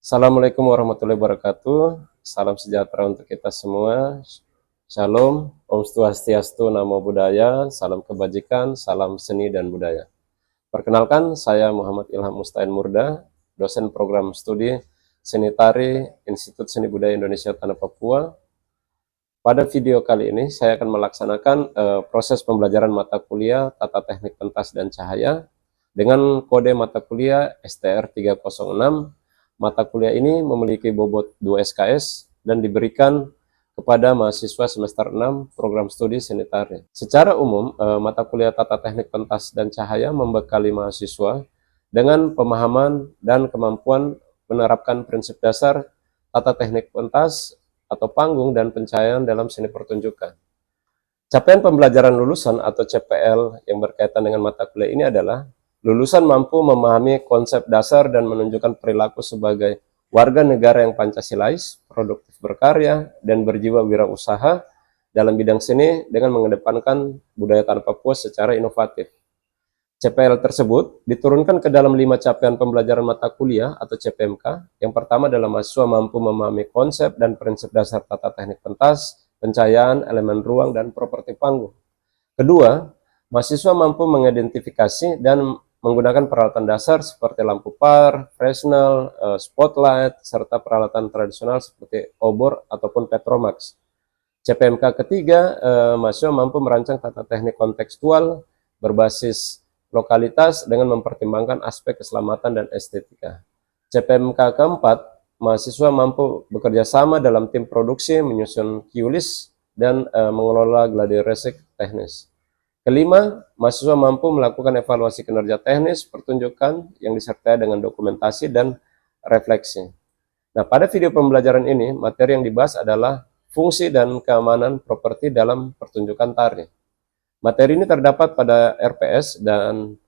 Assalamualaikum warahmatullahi wabarakatuh. Salam sejahtera untuk kita semua. Shalom, Om Swastiastu, Namo Buddhaya, salam kebajikan, salam seni dan budaya. Perkenalkan, saya Muhammad Ilham Mustain Murda, dosen program studi Seni Tari Institut Seni Budaya Indonesia Tanah Papua. Pada video kali ini, saya akan melaksanakan proses pembelajaran mata kuliah Tata Teknik Pentas dan Cahaya dengan kode mata kuliah STR 306. Mata kuliah ini memiliki bobot 2 SKS dan diberikan kepada mahasiswa semester 6 program studi seni tari. Secara umum, mata kuliah Tata Teknik Pentas dan Cahaya membekali mahasiswa dengan pemahaman dan kemampuan menerapkan prinsip dasar tata teknik pentas atau panggung dan pencahayaan dalam seni pertunjukan. Capaian pembelajaran lulusan atau CPL yang berkaitan dengan mata kuliah ini adalah lulusan mampu memahami konsep dasar dan menunjukkan perilaku sebagai warga negara yang Pancasilais, produktif berkarya, dan berjiwa wirausaha dalam bidang seni dengan mengedepankan budaya tanah Papua secara inovatif. CPL tersebut diturunkan ke dalam 5 capaian pembelajaran mata kuliah atau CPMK. Yang pertama adalah mahasiswa mampu memahami konsep dan prinsip dasar tata teknik pentas, pencahayaan, elemen ruang, dan properti panggung. Kedua, mahasiswa mampu mengidentifikasi dan menggunakan peralatan dasar seperti lampu par, Fresnel, spotlight, serta peralatan tradisional seperti obor ataupun petromax. CPMK ketiga, mahasiswa mampu merancang tata teknik kontekstual berbasis lokalitas dengan mempertimbangkan aspek keselamatan dan estetika. CPMK keempat, mahasiswa mampu bekerja sama dalam tim produksi, menyusun QList, dan mengelola gladi resik teknis. Kelima, mahasiswa mampu melakukan evaluasi kinerja teknis pertunjukan yang disertai dengan dokumentasi dan refleksi. Nah, pada video pembelajaran ini, materi yang dibahas adalah fungsi dan keamanan properti dalam pertunjukan tari. Materi ini terdapat pada RPS dan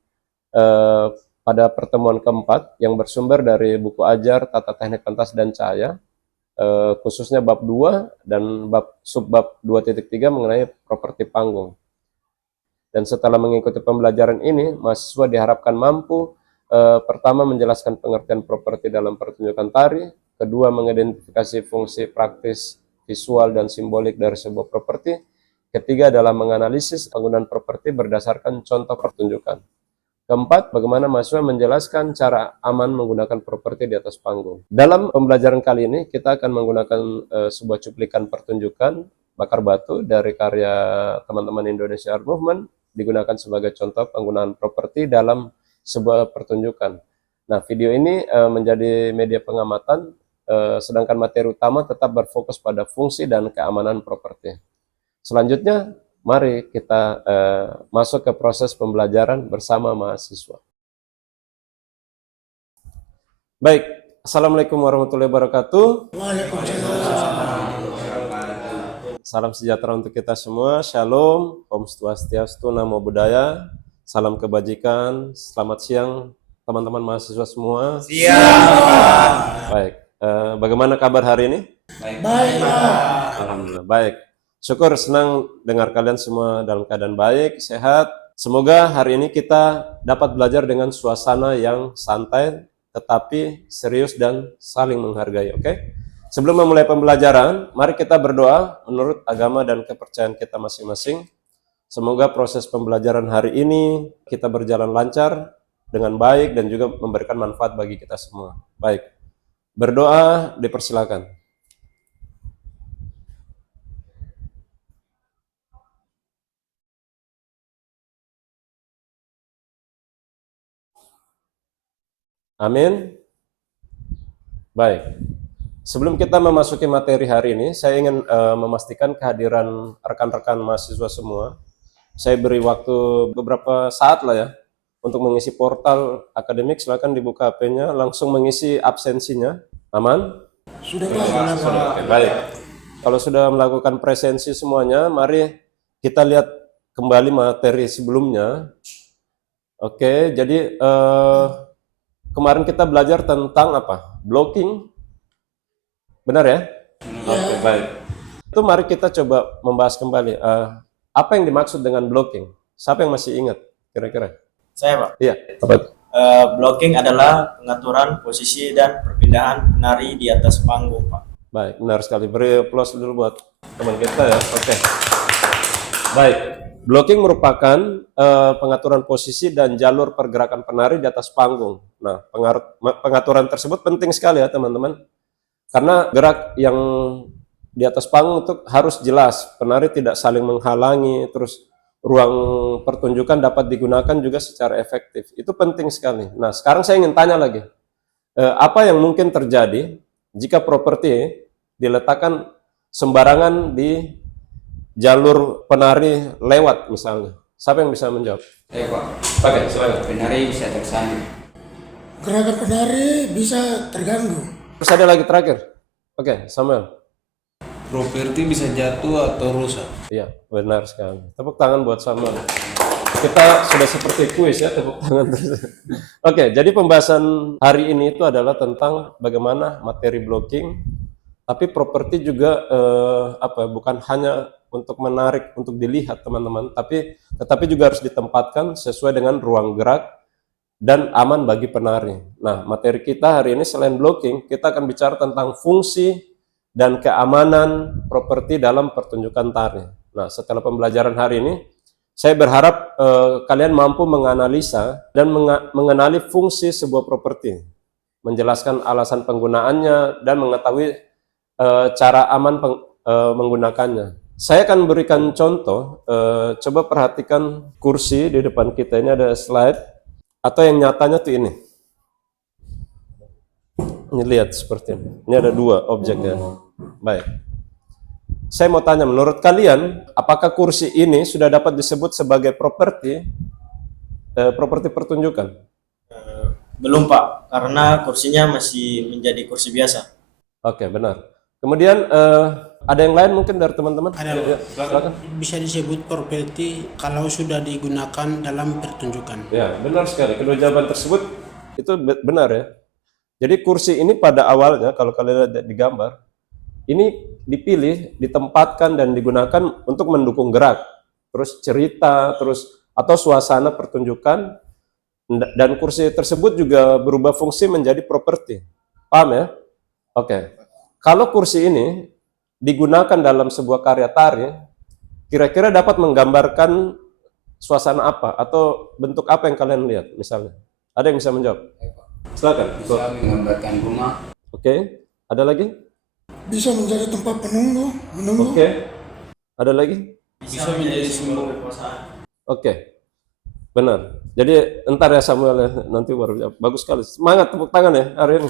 pada pertemuan keempat yang bersumber dari buku ajar Tata Teknik Pentas dan Cahaya, khususnya bab 2 dan subbab 2.3 mengenai properti panggung. Dan setelah mengikuti pembelajaran ini, mahasiswa diharapkan mampu pertama menjelaskan pengertian properti dalam pertunjukan tari, kedua mengidentifikasi fungsi praktis, visual, dan simbolik dari sebuah properti, ketiga adalah menganalisis penggunaan properti berdasarkan contoh pertunjukan. Keempat, bagaimana mahasiswa menjelaskan cara aman menggunakan properti di atas panggung. Dalam pembelajaran kali ini, kita akan menggunakan sebuah cuplikan pertunjukan Bakar Batu dari karya teman-teman Indonesia Art Movement, digunakan sebagai contoh penggunaan properti dalam sebuah pertunjukan. Nah, video ini menjadi media pengamatan, sedangkan materi utama tetap berfokus pada fungsi dan keamanan properti. Selanjutnya, mari kita masuk ke proses pembelajaran bersama mahasiswa. Baik, Assalamualaikum warahmatullahi wabarakatuh. Waalaikumsalam. Salam sejahtera untuk kita semua. Shalom, Om Swastiastu, Namo Buddhaya, salam kebajikan. Selamat siang teman-teman mahasiswa semua. Siap. Baik, bagaimana kabar hari ini? Baik, Pak. Alhamdulillah, baik. Syukur, senang dengar kalian semua dalam keadaan baik, sehat. Semoga hari ini kita dapat belajar dengan suasana yang santai, tetapi serius dan saling menghargai, oke? Sebelum memulai pembelajaran, mari kita berdoa menurut agama dan kepercayaan kita masing-masing. Semoga proses pembelajaran hari ini kita berjalan lancar, dengan baik, dan juga memberikan manfaat bagi kita semua. Baik, berdoa dipersilakan. Amin. Baik. Sebelum kita memasuki materi hari ini, saya ingin memastikan kehadiran rekan-rekan mahasiswa semua. Saya beri waktu beberapa saat lah ya untuk mengisi portal akademik. Silakan dibuka HP-nya, langsung mengisi absensinya. Aman? Sudah, Pak. Oke, baik. Kalau sudah melakukan presensi semuanya, mari kita lihat kembali materi sebelumnya. Oke, jadi kemarin kita belajar tentang apa? Blocking. Benar ya? Oke, baik. Itu mari kita coba membahas kembali. Apa yang dimaksud dengan blocking? Siapa yang masih ingat kira-kira? Saya, Pak. Iya, apa? Blocking adalah pengaturan posisi dan perpindahan penari di atas panggung, Pak. Baik, benar sekali. Beri aplaus dulu buat teman kita ya. Oke. Baik, blocking merupakan pengaturan posisi dan jalur pergerakan penari di atas panggung. Nah, pengaturan tersebut penting sekali ya teman-teman. Karena gerak yang di atas panggung itu harus jelas, penari tidak saling menghalangi, terus ruang pertunjukan dapat digunakan juga secara efektif. Itu penting sekali. Nah, sekarang saya ingin tanya lagi, apa yang mungkin terjadi jika properti diletakkan sembarangan di jalur penari lewat misalnya? Siapa yang bisa menjawab? Pak, Oke, silakan. penari bisa tersandung. Gerakan penari bisa terganggu. Terus ada lagi terakhir. Oke, Samuel. Properti bisa jatuh atau rusak. Iya, benar sekali. Tepuk tangan buat Samuel. Kita sudah seperti kuis ya, tepuk tangan terus. Oke, jadi pembahasan hari ini itu adalah tentang bagaimana materi blocking, tapi properti juga bukan hanya untuk menarik, untuk dilihat teman-teman, tetapi juga harus ditempatkan sesuai dengan ruang gerak dan aman bagi penari. Nah, materi kita hari ini selain blocking, kita akan bicara tentang fungsi dan keamanan properti dalam pertunjukan tari. Nah, setelah pembelajaran hari ini, saya berharap kalian mampu menganalisa dan mengenali fungsi sebuah properti, menjelaskan alasan penggunaannya, dan mengetahui cara aman menggunakannya. Saya akan berikan contoh, coba perhatikan kursi di depan kita, ini ada slide, atau yang nyatanya tuh ini. Ini lihat seperti ini. Ini ada dua objeknya. Baik. Saya mau tanya, menurut kalian, apakah kursi ini sudah dapat disebut sebagai properti pertunjukan? Belum, Pak, karena kursinya masih menjadi kursi biasa. Oke, benar. Kemudian ada yang lain mungkin dari teman-teman? Ada, Ya, silakan. bisa disebut properti kalau sudah digunakan dalam pertunjukan. Ya, benar sekali. Kedua jawaban tersebut itu benar ya. Jadi kursi ini pada awalnya, kalau kalian lihat di gambar, ini dipilih, ditempatkan dan digunakan untuk mendukung gerak, terus cerita, atau suasana pertunjukan, dan kursi tersebut juga berubah fungsi menjadi properti. Paham ya? Oke. Kalau kursi ini digunakan dalam sebuah karya tari, kira-kira dapat menggambarkan suasana apa atau bentuk apa yang kalian lihat misalnya? Ada yang bisa menjawab? Silakan. Bisa menggambarkan rumah. Oke. Ada lagi? Bisa menjadi tempat menunggu. Oke. Ada lagi? Bisa menjadi simbol kekuasaan. Oke. Benar. Jadi entar ya Samuel ya, nanti baru jawab. Bagus sekali. Semangat, tepuk tangan ya hari ini.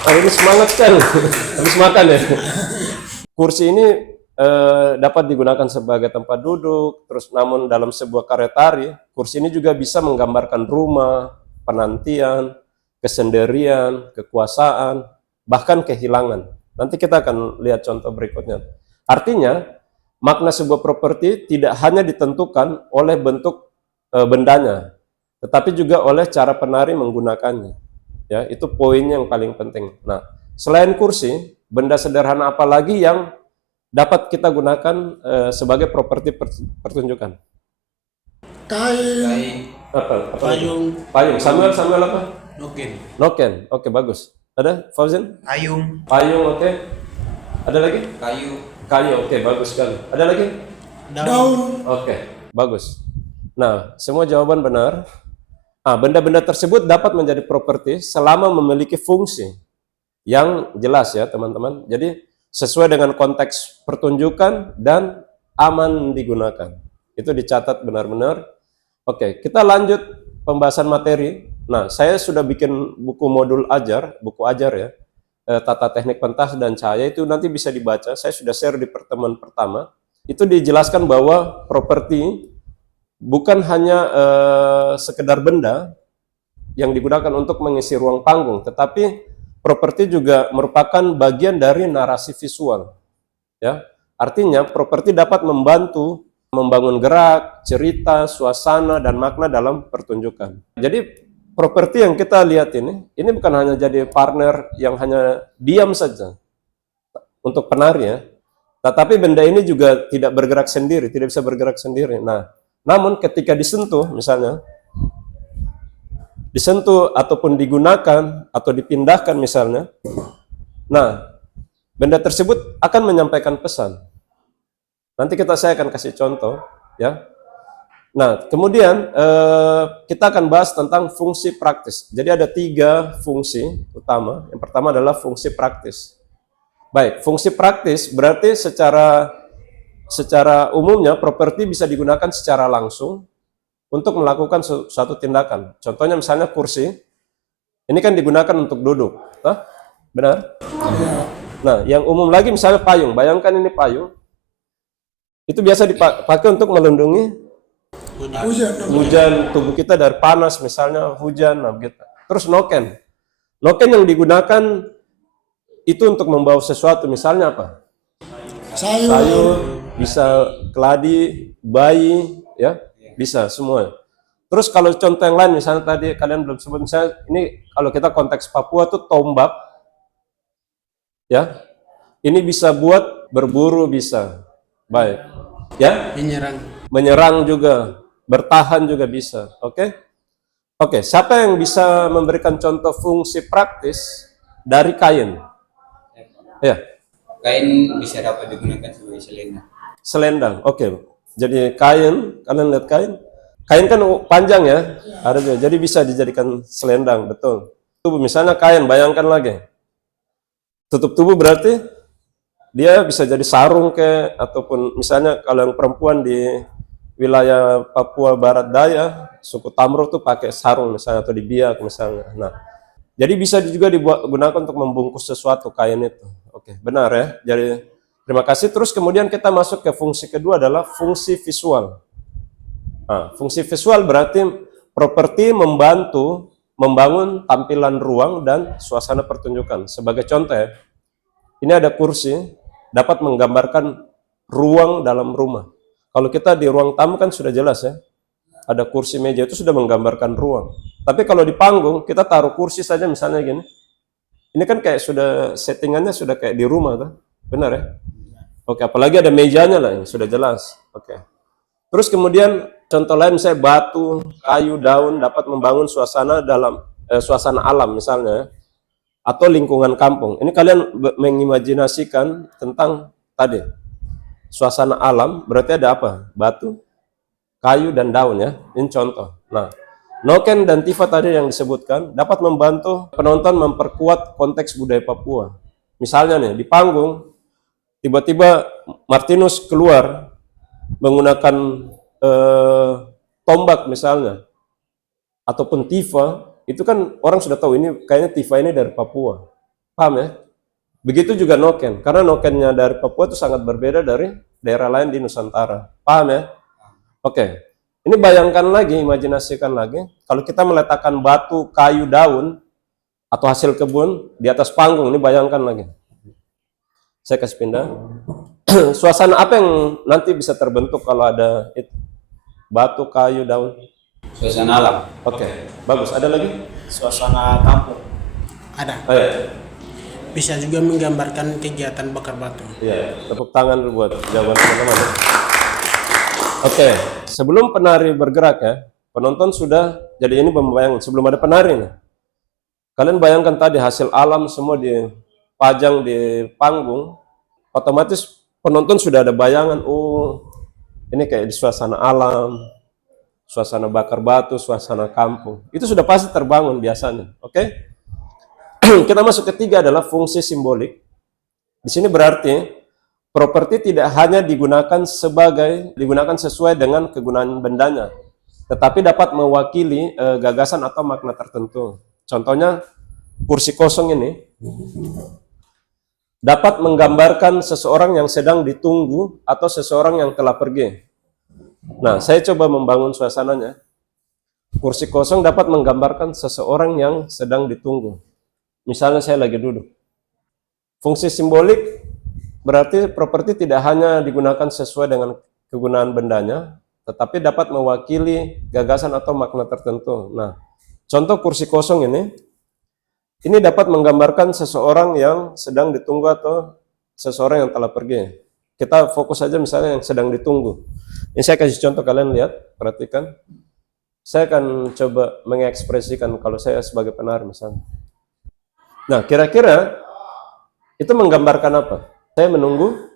Hari ini semangat sekali. Habis makan ya. Kursi ini dapat digunakan sebagai tempat duduk, terus namun dalam sebuah karya tari, kursi ini juga bisa menggambarkan rumah, penantian, kesendirian, kekuasaan, bahkan kehilangan. Nanti kita akan lihat contoh berikutnya. Artinya, makna sebuah properti tidak hanya ditentukan oleh bentuk bendanya, tetapi juga oleh cara penari menggunakannya. Ya, itu poin yang paling penting. Nah, selain kursi, benda sederhana apa lagi yang dapat kita gunakan sebagai properti pertunjukan? Kain. Apa payung, payung. Samuel apa? noken, Noken. Oke, bagus. Ada Fauzin? Payung. Payung, oke. Ada lagi? Kayu. Kayu, oke, bagus sekali. Ada lagi? Daun. Oke, bagus. Nah, semua jawaban benar. Nah, benda-benda tersebut dapat menjadi properti selama memiliki fungsi yang jelas ya, teman-teman. Jadi, sesuai dengan konteks pertunjukan dan aman digunakan. Itu dicatat benar-benar. Oke, kita lanjut pembahasan materi. Nah, saya sudah bikin buku modul buku ajar ya, tata teknik pentas dan cahaya, itu nanti bisa dibaca. Saya sudah share di pertemuan pertama. Itu dijelaskan bahwa properti bukan hanya sekedar benda yang digunakan untuk mengisi ruang panggung, tetapi properti juga merupakan bagian dari narasi visual. Ya, artinya properti dapat membantu membangun gerak, cerita, suasana, dan makna dalam pertunjukan. Jadi properti yang kita lihat ini bukan hanya jadi partner yang hanya diam saja untuk penari ya, tetapi benda ini juga tidak bergerak sendiri, tidak bisa bergerak sendiri. Nah, namun ketika disentuh misalnya, disentuh ataupun digunakan atau dipindahkan misalnya, nah benda tersebut akan menyampaikan pesan. Nanti saya akan kasih contoh, ya. Nah, kemudian kita akan bahas tentang fungsi praktis. Jadi ada 3 fungsi utama. Yang pertama adalah fungsi praktis. Baik, fungsi praktis berarti secara umumnya properti bisa digunakan secara langsung untuk melakukan suatu tindakan. Contohnya misalnya kursi, ini kan digunakan untuk duduk, benar? Nah, yang umum lagi misalnya payung. Bayangkan ini payung, itu biasa dipakai untuk melindungi hujan tubuh kita dari panas, misalnya hujan, nah begitu. Terus noken yang digunakan itu untuk membawa sesuatu, misalnya apa? Sayur, bisa keladi, bayi, ya, bisa semua. Terus kalau contoh yang lain, misalnya tadi kalian belum sebut, misalnya ini kalau kita konteks Papua tuh tombak, ya, ini bisa buat berburu, bisa, baik, ya, menyerang juga, bertahan juga bisa, oke? Oke, siapa yang bisa memberikan contoh fungsi praktis dari kain? Ya. Kain bisa dapat digunakan sebagai selendang. Selendang, oke. Jadi kain, kalian lihat kain? Kain kan panjang ya, ada juga. Jadi bisa dijadikan selendang, betul. Tubuh, misalnya kain, bayangkan lagi. Tutup tubuh berarti dia bisa jadi sarung ataupun misalnya kalau yang perempuan di wilayah Papua Barat Daya, suku Tamro tuh pakai sarung misalnya, atau di Biak misalnya. Nah, jadi bisa juga digunakan untuk membungkus sesuatu kain itu. Oke, benar ya. Jadi terima kasih. Terus kemudian kita masuk ke fungsi kedua adalah fungsi visual. Nah, fungsi visual berarti properti membantu membangun tampilan ruang dan suasana pertunjukan. Sebagai contoh ya, ini ada kursi, dapat menggambarkan ruang dalam rumah. Kalau kita di ruang tamu kan sudah jelas ya, ada kursi meja itu sudah menggambarkan ruang. Tapi kalau di panggung, kita taruh kursi saja misalnya gini. Ini kan kayak sudah settingannya sudah kayak di rumah kan? Benar ya? Oke, apalagi ada mejanya lah, yang sudah jelas. Oke. Terus kemudian contoh lain misalnya batu, kayu, daun dapat membangun suasana suasana alam misalnya, atau lingkungan kampung. Ini kalian mengimajinasikan tentang tadi suasana alam, berarti ada apa? Batu, kayu dan daun ya. Ini contoh. Nah, noken dan tifa tadi yang disebutkan dapat membantu penonton memperkuat konteks budaya Papua. Misalnya nih di panggung tiba-tiba Martinus keluar menggunakan tombak misalnya, ataupun tifa, itu kan orang sudah tahu ini kayaknya tifa ini dari Papua. Paham ya? Begitu juga noken, karena nokennya dari Papua itu sangat berbeda dari daerah lain di Nusantara. Paham ya? Oke. Ini bayangkan lagi, imajinasikan lagi, kalau kita meletakkan batu, kayu, daun, atau hasil kebun di atas panggung, ini bayangkan lagi. Saya kasih pindah. Suasana apa yang nanti bisa terbentuk kalau ada itu? Batu, kayu, daun. Suasana alam. Oke, bagus. Ada lagi? Suasana kampung. Ada. Ayo. Bisa juga menggambarkan kegiatan bakar batu. Iya, tepuk tangan dulu buat jawaban teman-teman ya. Oke, sebelum penari bergerak ya, penonton sudah, jadi ini membayangkan sebelum ada penari nih. Kalian bayangkan tadi hasil alam semua dipajang di panggung, otomatis penonton sudah ada bayangan, oh ini kayak di suasana alam, suasana bakar batu, suasana kampung. Itu sudah pasti terbangun biasanya, oke? Kita masuk ketiga adalah fungsi simbolik. Di sini berarti properti tidak hanya digunakan sesuai dengan kegunaan bendanya, tetapi dapat mewakili gagasan atau makna tertentu. Contohnya kursi kosong ini dapat menggambarkan seseorang yang sedang ditunggu atau seseorang yang telah pergi. Nah, saya coba membangun suasananya. Kursi kosong dapat menggambarkan seseorang yang sedang ditunggu. Misalnya saya lagi duduk. Fungsi simbolik berarti properti tidak hanya digunakan sesuai dengan kegunaan bendanya, tetapi dapat mewakili gagasan atau makna tertentu. Nah, contoh kursi kosong ini dapat menggambarkan seseorang yang sedang ditunggu atau seseorang yang telah pergi. Kita fokus saja misalnya yang sedang ditunggu. Ini saya kasih contoh, kalian lihat, perhatikan. Saya akan coba mengekspresikan kalau saya sebagai penari misalnya. Nah, kira-kira itu menggambarkan apa? Saya menunggu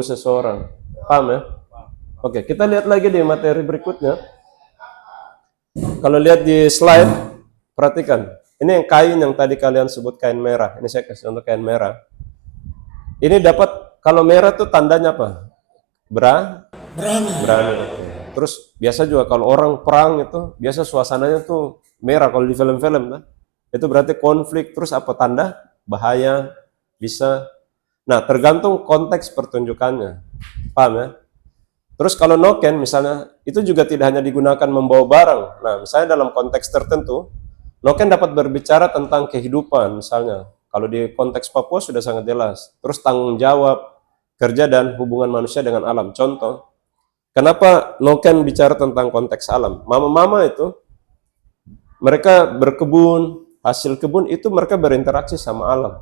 seseorang. Paham ya? Oke, kita lihat lagi di materi berikutnya. Kalau lihat di slide, perhatikan. Ini yang kain yang tadi kalian sebut kain merah. Ini saya kasih contoh kain merah. Ini dapat, kalau merah tuh tandanya apa? Berani. Berani. Terus biasa juga kalau orang perang itu, biasa suasananya tuh merah kalau di film-film kan. Itu berarti konflik, terus apa tanda? Bahaya, bisa. Nah, tergantung konteks pertunjukannya. Paham ya? Terus kalau noken misalnya, itu juga tidak hanya digunakan membawa barang. Nah, misalnya dalam konteks tertentu, noken dapat berbicara tentang kehidupan misalnya. Kalau di konteks Papua sudah sangat jelas. Terus tanggung jawab, kerja dan hubungan manusia dengan alam. Contoh, kenapa noken bicara tentang konteks alam? Mama-mama itu, mereka berkebun, hasil kebun itu mereka berinteraksi sama alam.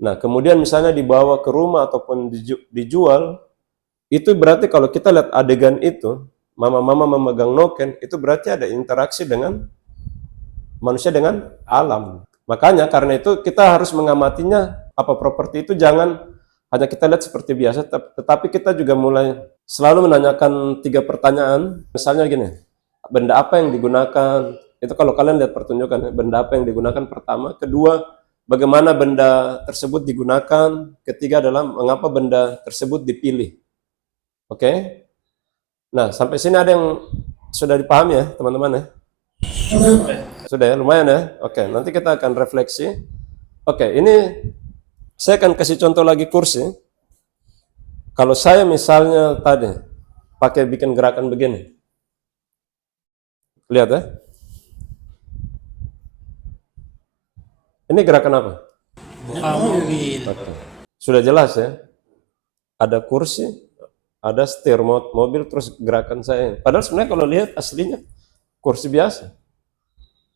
Nah, kemudian misalnya dibawa ke rumah ataupun dijual, itu berarti kalau kita lihat adegan itu, mama-mama memegang noken, itu berarti ada interaksi dengan manusia dengan alam. Makanya karena itu kita harus mengamatinya, apa properti itu jangan hanya kita lihat seperti biasa, tetapi kita juga mulai selalu menanyakan 3 pertanyaan. Misalnya gini, benda apa yang digunakan? Itu kalau kalian lihat pertunjukan, benda apa yang digunakan pertama. Kedua, bagaimana benda tersebut digunakan. Ketiga adalah mengapa benda tersebut dipilih. Oke? Nah, sampai sini ada yang sudah dipahami ya, teman-teman ya? Sudah ya, lumayan ya? Oke, nanti kita akan refleksi. Oke, ini saya akan kasih contoh lagi kursi. Kalau saya misalnya tadi pakai bikin gerakan begini. Lihat ya. Ini gerakan apa? Mobil. Oke. Sudah jelas ya? Ada kursi, ada setir mobil, terus gerakan saya. Padahal sebenarnya kalau lihat aslinya kursi biasa.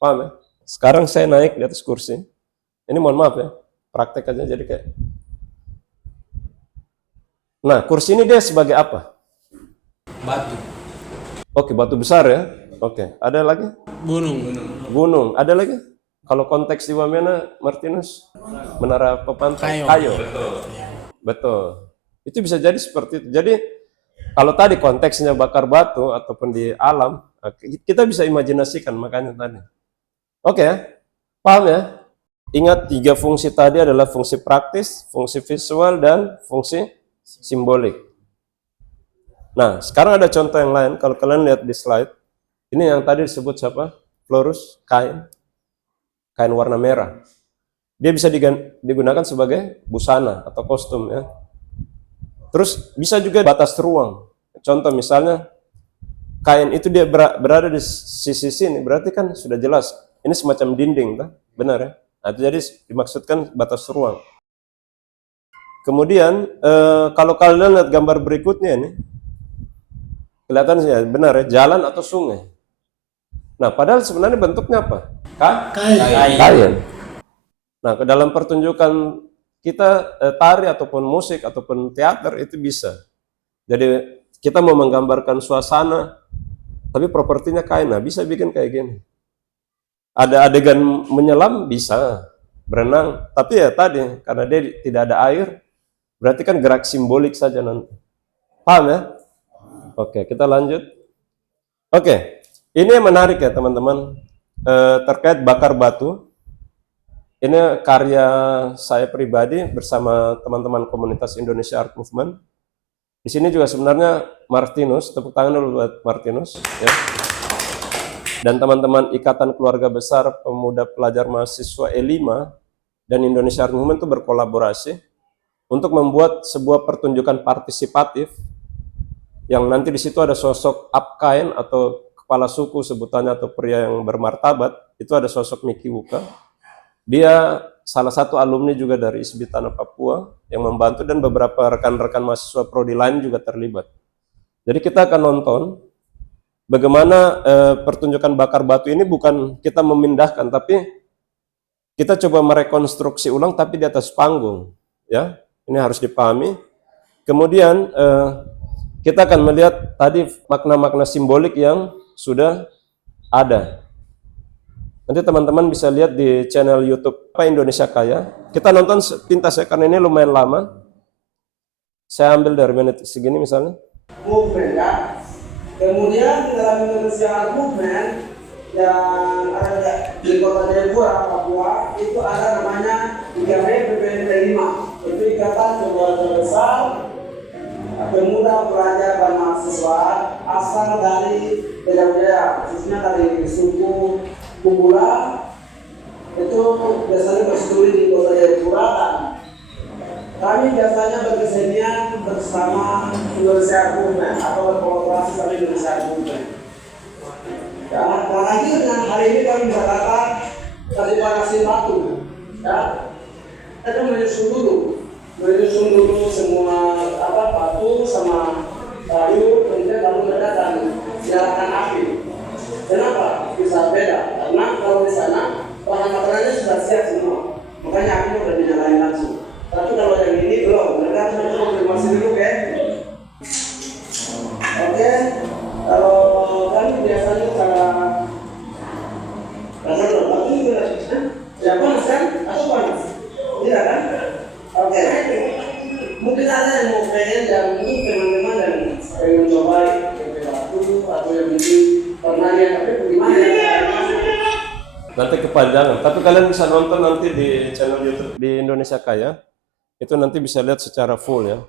Paham ya? Sekarang saya naik di atas kursi. Ini mohon maaf ya, praktek aja jadi kayak. Nah, kursi ini dia sebagai apa? Batu. Oke, batu besar ya. Oke, ada lagi? Gunung. Ada lagi? Kalau konteks di Wamena, Martinus, menara pepantau, kayu. Betul. Itu bisa jadi seperti itu. Jadi kalau tadi konteksnya bakar batu ataupun di alam, kita bisa imajinasikan makanya tadi. Oke, paham ya? Ingat 3 fungsi tadi adalah fungsi praktis, fungsi visual, dan fungsi simbolik. Nah, sekarang ada contoh yang lain. Kalau kalian lihat di slide, ini yang tadi disebut siapa? Florus, kain warna merah. Dia bisa digunakan sebagai busana atau kostum ya. Terus bisa juga batas ruang. Contoh misalnya kain itu dia berada di sisi sini, berarti kan sudah jelas ini semacam dinding, benar ya? Nah, itu jadi dimaksudkan batas ruang. Kemudian kalau kalian lihat gambar berikutnya ini, kelihatan ya benar ya, jalan atau sungai. Nah, padahal sebenarnya bentuknya apa? Kain. Nah, ke dalam pertunjukan kita tari ataupun musik ataupun teater itu bisa. Jadi kita mau menggambarkan suasana, tapi propertinya kain. Nah, bisa bikin kayak gini. Ada adegan menyelam bisa, berenang, tapi ya tadi karena dia tidak ada air, berarti kan gerak simbolik saja nanti. Paham ya? Oke, kita lanjut. Oke, ini yang menarik ya teman-teman, terkait bakar batu. Ini karya saya pribadi bersama teman-teman komunitas Indonesia Art Movement. Di sini juga sebenarnya Martinus, tepuk tangan dulu buat Martinus. Ya. Dan teman-teman Ikatan Keluarga Besar Pemuda Pelajar Mahasiswa E5 dan Indonesia Art Movement itu berkolaborasi untuk membuat sebuah pertunjukan partisipatif yang nanti di situ ada sosok Apkain atau kepala suku sebutannya atau pria yang bermartabat, itu ada sosok Miki Wuka. Dia salah satu alumni juga dari ISBI Tanah Papua yang membantu dan beberapa rekan-rekan mahasiswa prodi lain juga terlibat. Jadi kita akan nonton bagaimana pertunjukan bakar batu ini bukan kita memindahkan, tapi kita coba merekonstruksi ulang tapi di atas panggung. Ya, ini harus dipahami. Kemudian kita akan melihat tadi makna-makna simbolik yang sudah ada. Nanti teman-teman bisa lihat di channel YouTube Indonesia Kaya. Kita nonton sepintas ya, karena ini lumayan lama. Saya ambil dari menit segini misalnya. Movement ya. Kemudian dalam Indonesia movement yang ada di kota Jayapura, Papua, itu ada namanya IKB PPNP 5. Itu Ikatan Keluarga Besar Pemuda Pelajar dan Mahasiswa asal dari daerah-daerah, khususnya dari suku Kubula. Itu biasanya berstudi di kota Jayapura. Kami biasanya berkesenian bersama Indonesia Movement atau berkolaborasi sama Indonesia Movement. Ya, apalagi dengan hari ini kami bisa katakan dari panasin batu, ya, kita menyusun dulu semua batu sama kayu, kemudian lalu mereka akan nyalakan api. Kenapa bisa beda? Karena kalau di sana bahan makanannya sudah siap semua, makanya apinya udah dinyalain langsung. Tapi kalau yang ini belum, mereka harus konfirmasi dulu, kan? Oke, kalau kami biasanya ya panas kan? Atau panas? Tidak kan? Oke. Mungkin ada yang mau pengen dan mungkin teman-teman yang pengen mencoba batu atau yang mungkin pernah lihat, tapi bagaimana ya? Nanti kepanjangan, tapi kalian bisa nonton nanti di channel YouTube di Indonesia Kaya. Itu nanti bisa lihat secara full ya.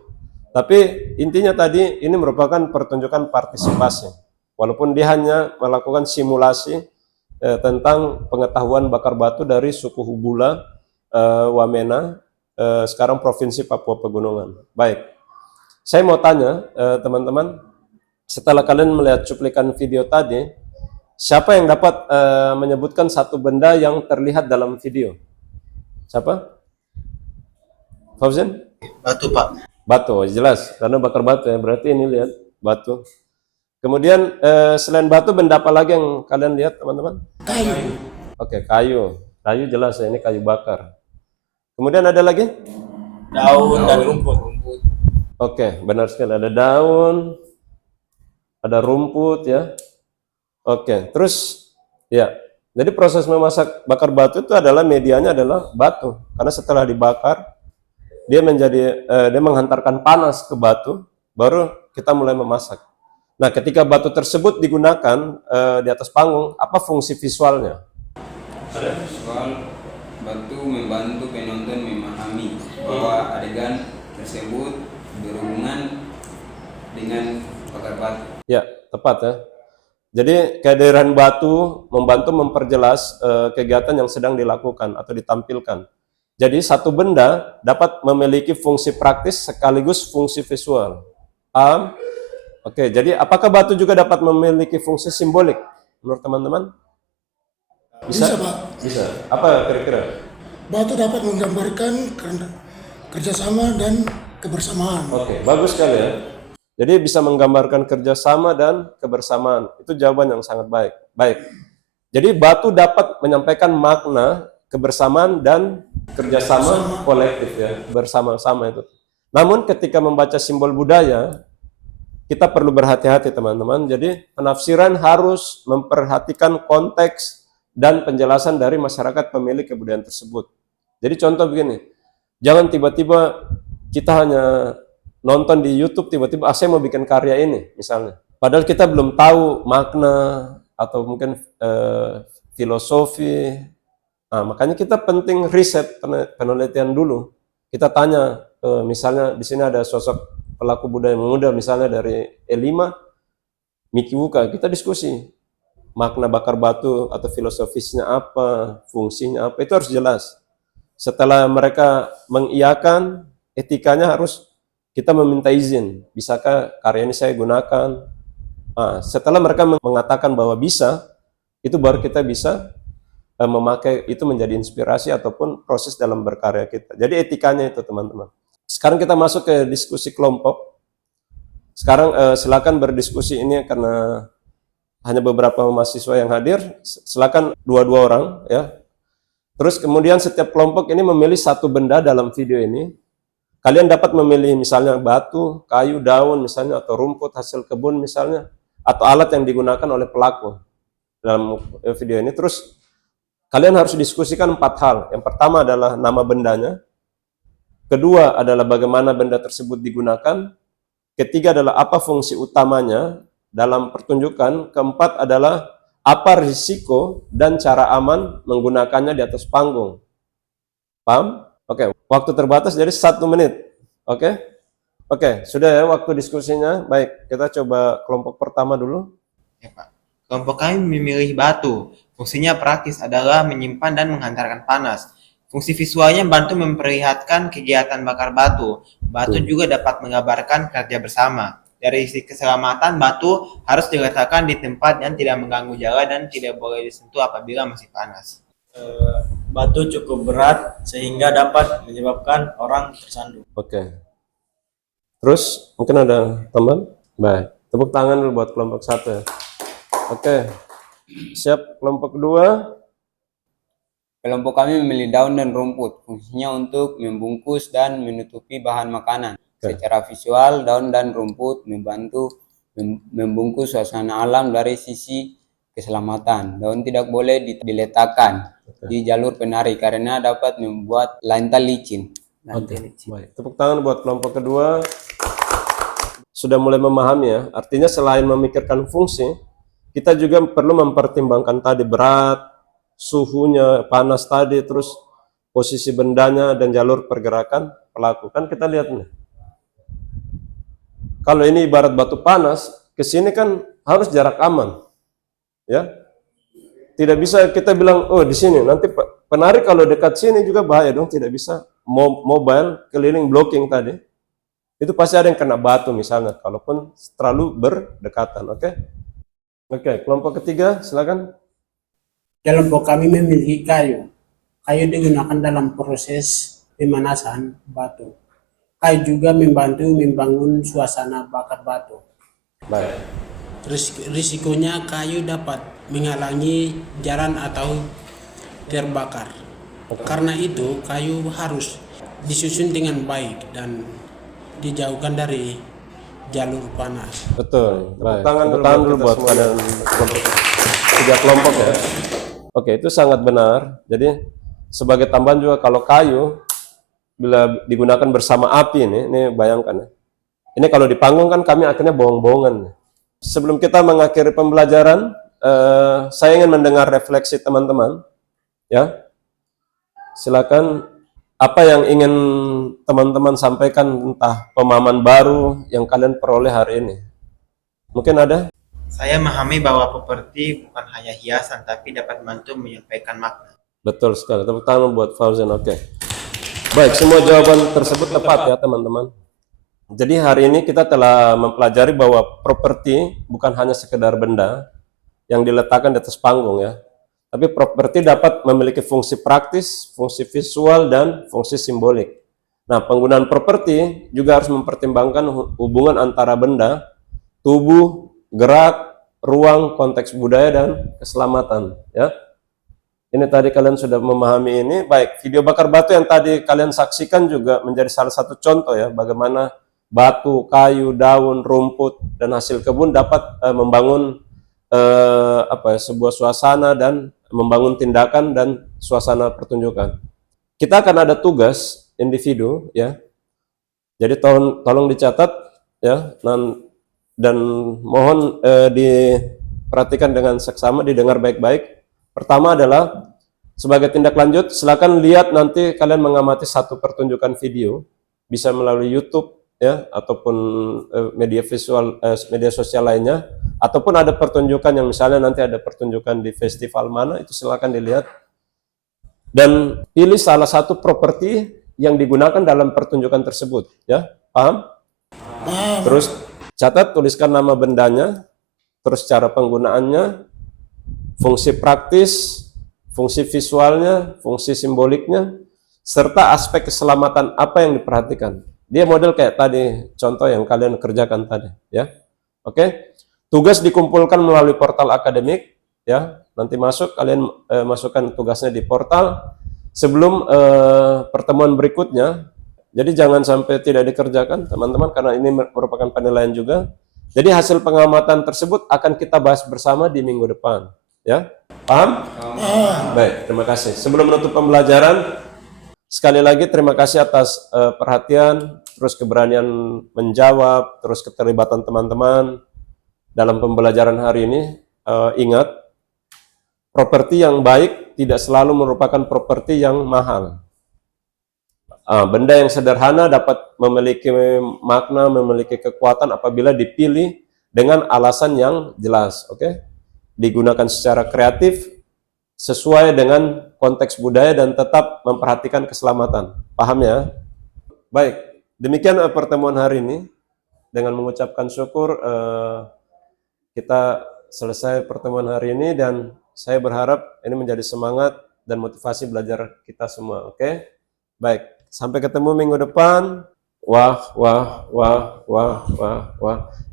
Tapi intinya tadi ini merupakan pertunjukan partisipasi. Walaupun dia hanya melakukan simulasi tentang pengetahuan bakar batu dari suku Hubula, Wamena, sekarang Provinsi Papua Pegunungan. Baik, saya mau tanya teman-teman, setelah kalian melihat cuplikan video tadi, siapa yang dapat menyebutkan satu benda yang terlihat dalam video? Siapa? Fauzan? Batu, Pak. Batu, jelas. Karena bakar batu ya, berarti ini lihat, batu. Kemudian selain batu, benda apa lagi yang kalian lihat teman-teman? Kayu. Oke, kayu. Kayu jelas ya, ini kayu bakar. Kemudian ada lagi? Daun dan rumput. Oke, benar sekali. Ada daun, ada rumput ya. Oke, terus ya. Jadi proses memasak bakar batu itu adalah medianya adalah batu. Karena setelah dibakar, dia menghantarkan panas ke batu, baru kita mulai memasak. Nah, ketika batu tersebut digunakan di atas panggung, apa fungsi visualnya? Visual batu membantu penonton memahami bahwa adegan tersebut berhubungan dengan bakar batu. Ya, tepat ya. Jadi kehadiran batu membantu memperjelas kegiatan yang sedang dilakukan atau ditampilkan. Jadi satu benda dapat memiliki fungsi praktis sekaligus fungsi visual. Paham? Oke, jadi apakah batu juga dapat memiliki fungsi simbolik menurut teman-teman? Bisa, Pak. Bisa. Apa kira-kira? Batu dapat menggambarkan kerjasama dan kebersamaan. Oke, bagus sekali ya. Jadi bisa menggambarkan kerjasama dan kebersamaan. Itu jawaban yang sangat baik. Baik. Jadi batu dapat menyampaikan makna kebersamaan dan kerjasama kolektif ya, bersama-sama itu. Namun ketika membaca simbol budaya, kita perlu berhati-hati teman-teman. Jadi penafsiran harus memperhatikan konteks dan penjelasan dari masyarakat pemilik kebudayaan tersebut. Jadi contoh begini, jangan tiba-tiba kita hanya nonton di YouTube, tiba-tiba saya mau bikin karya ini misalnya. Padahal kita belum tahu makna atau mungkin filosofi. Nah, makanya kita penting riset, penelitian dulu. Kita tanya, misalnya di sini ada sosok pelaku budaya muda, misalnya dari E5, Miki Wuka, kita diskusi. Makna bakar batu atau filosofisnya apa, fungsinya apa, itu harus jelas. Setelah mereka mengiyakan, etikanya harus kita meminta izin. Bisakah karya ini saya gunakan? Nah, setelah mereka mengatakan bahwa bisa, itu baru kita bisa memakai itu menjadi inspirasi ataupun proses dalam berkarya kita. Jadi etikanya itu teman-teman. Sekarang kita masuk ke diskusi kelompok. Sekarang silakan berdiskusi ini karena hanya beberapa mahasiswa yang hadir. Silakan dua-dua orang ya. Terus kemudian setiap kelompok ini memilih satu benda dalam video ini. kalian dapat memilih misalnya batu, kayu, daun misalnya, atau rumput hasil kebun misalnya, atau alat yang digunakan oleh pelaku dalam video ini. Terus kalian harus diskusikan 4 hal. Yang pertama adalah nama bendanya, kedua adalah bagaimana benda tersebut digunakan, ketiga adalah apa fungsi utamanya dalam pertunjukan, keempat adalah apa risiko dan cara aman menggunakannya di atas panggung. Paham? Oke, waktu terbatas jadi 1 menit. Oke? Oke, sudah ya waktu diskusinya. Baik, kita coba kelompok pertama dulu. Ya, Pak. Kelompok kami memilih batu. Fungsinya praktis adalah menyimpan dan menghantarkan panas. Fungsi visualnya bantu memperlihatkan kegiatan bakar batu. Batu juga dapat menggambarkan kerja bersama. Dari sisi keselamatan, batu harus diletakkan di tempat yang tidak mengganggu jalan dan tidak boleh disentuh apabila masih panas. Batu cukup berat sehingga dapat menyebabkan orang tersandung. Oke. Terus mungkin ada tambahan? Baik. Tepuk tangan dulu buat kelompok 1 ya. Oke. Siap kelompok 2? Kelompok kami memilih daun dan rumput, fungsinya untuk membungkus dan menutupi bahan makanan. Secara visual, daun dan rumput membantu membungkus suasana alam dari sisi keselamatan. Daun tidak boleh diletakkan di jalur penari karena dapat membuat lantai licin. Baik. Tepuk tangan buat kelompok kedua. Sudah mulai memahami ya. Artinya selain memikirkan fungsi, kita juga perlu mempertimbangkan tadi berat, suhunya, panas tadi, terus posisi bendanya dan jalur pergerakan pelaku. Kan kita lihat nih. Kalau ini ibarat batu panas, ke sini kan harus jarak aman. Ya. Tidak bisa kita bilang, oh di sini, nanti penari kalau dekat sini juga bahaya dong, tidak bisa mobile keliling blocking tadi. Itu pasti ada yang kena batu misalnya, kalaupun terlalu berdekatan, oke? Oke, kelompok ketiga, silakan. Kelompok kami memiliki kayu. Kayu digunakan dalam proses pemanasan batu. Kayu juga membantu membangun suasana bakar batu. Baik. Risikonya kayu dapat menghalangi jalan atau terbakar. Karena itu kayu harus disusun dengan baik dan dijauhkan dari jalur panas. Betul. Baik. Tangan dulu buat kalian tiga kelompok ya. Oke, itu sangat benar. Jadi sebagai tambahan juga kalau kayu bila digunakan bersama api ini bayangkan ya. Ini kalau di panggung kan kami akhirnya bohong-bohongan. Sebelum kita mengakhiri pembelajaran, saya ingin mendengar refleksi teman-teman. Ya, silakan. Apa yang ingin teman-teman sampaikan, entah pemahaman baru yang kalian peroleh hari ini? Mungkin ada? Saya memahami bahwa properti bukan hanya hiasan, tapi dapat membantu menyampaikan makna. Betul sekali. Tepuk tangan buat Fauzan. Oke. Baik, semua jawaban tersebut tepat ya teman-teman. Jadi hari ini kita telah mempelajari bahwa properti bukan hanya sekedar benda yang diletakkan di atas panggung ya. Tapi properti dapat memiliki fungsi praktis, fungsi visual, dan fungsi simbolik. Nah, penggunaan properti juga harus mempertimbangkan hubungan antara benda, tubuh, gerak, ruang, konteks budaya, dan keselamatan. Ya. Ini tadi kalian sudah memahami ini. Baik, video bakar batu yang tadi kalian saksikan juga menjadi salah satu contoh ya, bagaimana batu, kayu, daun, rumput, dan hasil kebun dapat membangun sebuah suasana dan membangun tindakan dan suasana pertunjukan. Kita akan ada tugas individu ya. Jadi tolong dicatat ya dan mohon diperhatikan dengan seksama, didengar baik-baik. Pertama adalah sebagai tindak lanjut silakan lihat nanti kalian mengamati satu pertunjukan video bisa melalui YouTube ya ataupun media visual media sosial lainnya, ataupun ada pertunjukan yang misalnya nanti ada pertunjukan di festival mana, itu silakan dilihat dan pilih salah satu properti yang digunakan dalam pertunjukan tersebut ya. Paham? Terus catat, tuliskan nama bendanya, terus cara penggunaannya, fungsi praktis, fungsi visualnya, fungsi simboliknya, serta aspek keselamatan apa yang diperhatikan. Dia model kayak tadi, contoh yang kalian kerjakan tadi, ya. Oke. Tugas dikumpulkan melalui portal akademik, ya. Nanti masuk, kalian masukkan tugasnya di portal. Sebelum pertemuan berikutnya, Jadi jangan sampai tidak dikerjakan teman-teman, karena ini merupakan penilaian juga. Jadi hasil pengamatan tersebut akan kita bahas bersama di minggu depan, ya. Paham? Baik, terima kasih. Sebelum menutup pembelajaran, sekali lagi terima kasih atas perhatian, terus keberanian menjawab, terus keterlibatan teman-teman dalam pembelajaran hari ini. Ingat, properti yang baik tidak selalu merupakan properti yang mahal. Benda yang sederhana dapat memiliki makna, memiliki kekuatan apabila dipilih dengan alasan yang jelas, oke? Digunakan secara kreatif, sesuai dengan konteks budaya dan tetap memperhatikan keselamatan. Paham ya? Baik, demikian pertemuan hari ini. Dengan mengucapkan syukur, kita selesai pertemuan hari ini dan saya berharap ini menjadi semangat dan motivasi belajar kita semua, oke? Baik. Sampai ketemu minggu depan. Wah.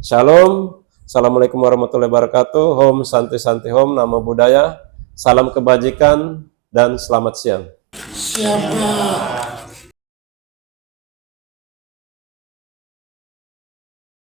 Shalom. Assalamualaikum warahmatullahi wabarakatuh. Om Santi Santi Om. Namo Buddhaya. Salam kebajikan dan selamat siang. Siapa?